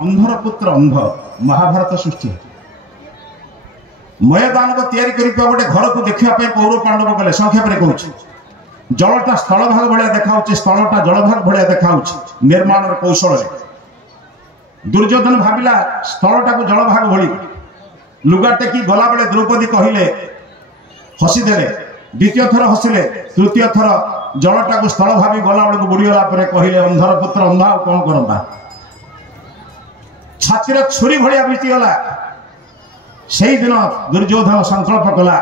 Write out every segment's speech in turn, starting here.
अंधर पुत्र अंध महाभारत सृष्टि मयदान को तैयारी गोटे घर को देखा कौरव पांडव कले संक्षेप में कहूँ जलटा स्थल भाग भाया देखा स्थलटा जल भाग भाया देखा निर्माण कौशल दुर्योधन भाविला स्थलटा को जल भाग भली लुगा टेकी गला बेले द्रौपदी कहले हसीदे द्वितीय थर हसिले तृतीय थर जलटा को स्थल भावी गला बेलू बुड़ीगला कहले अंधर पुत्र अंधा कौन करता छातीर छुरी भाया बीतीगला से दिन दुर्योधन संकल्प कला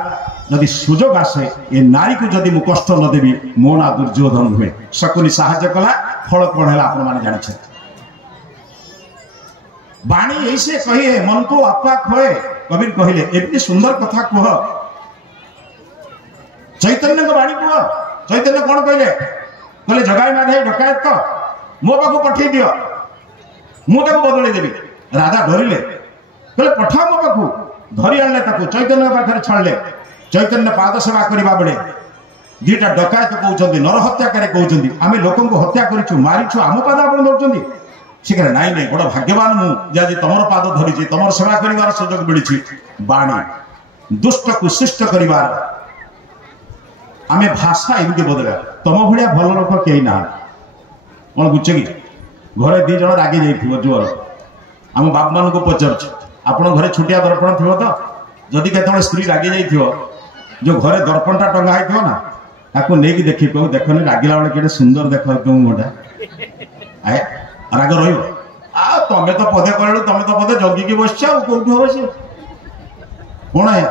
यदि सुजोग आसे ये नारी को जदि मु कष्ट न देवी मो ना दुर्योधन हुए शकुनी साहाय्य कला फल कौन है आपण मैंने जानी बाणी ऐसे कहे मन को आपा खोए कबीर कहले एमती सुंदर कथा कह चैतन्य को बाणी कह चैतन्य कौन कहले कहले जगाई माधे डकायत तो मो पाखु पठे दियो मुझे बदल देवी राजा डरिले कहले पठा मो पाखु धरी आने चैतन्य पाखे छाड़े चैतन्य पाद सेवा करने बेले दीटा डकायत कहते नर हत्याकारी कहते आम लोक हत्या करूँ मारीछु आम पाद आप दौरान सी कहे नाई नाई बड़ भाग्यवान मुझे तुम पाद धरी तुम सेवा कर सुजोग मिली बाणी दुष्ट को शिष्ट कर आम भाषा एमती बदल तुम भाया भल लोक कहीं ना कौन बुझे कि घरे दी जन रागी जाइए जोर आम बाप मान को पचार आप घरे छुटिया दर्पण थी तो जदि केत स्त्री रागी जाइए जो घरे दर्पणटा टंगा हो ना ताको नहीं देखी कहूँ देखनी रागिला बेले के सुंदर देख मुटा आए राग रमे तो पदे कलु तुम तो पदे जगिकी बस कौटू हम सी कौन है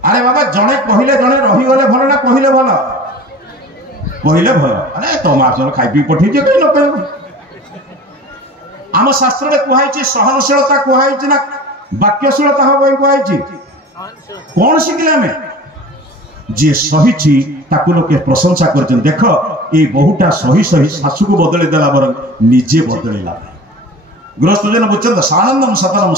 अरे बाबा जड़े कहले जड़े रहीगले भल ना कहले भल कहले भल अरे तुम आसर खाई पी पठे कहीं न कह आम शास्त्र में कहुई सहनशीलता कहुई ना वाक्यशीलता हम कहुई कौन शिखिले आम जी सही लोके प्रशंसा कर देख ये बहुटा सही सही शाशु को बदली देला बर निजे बदलला गृहस्थ जन बुझे सानंदम सतनम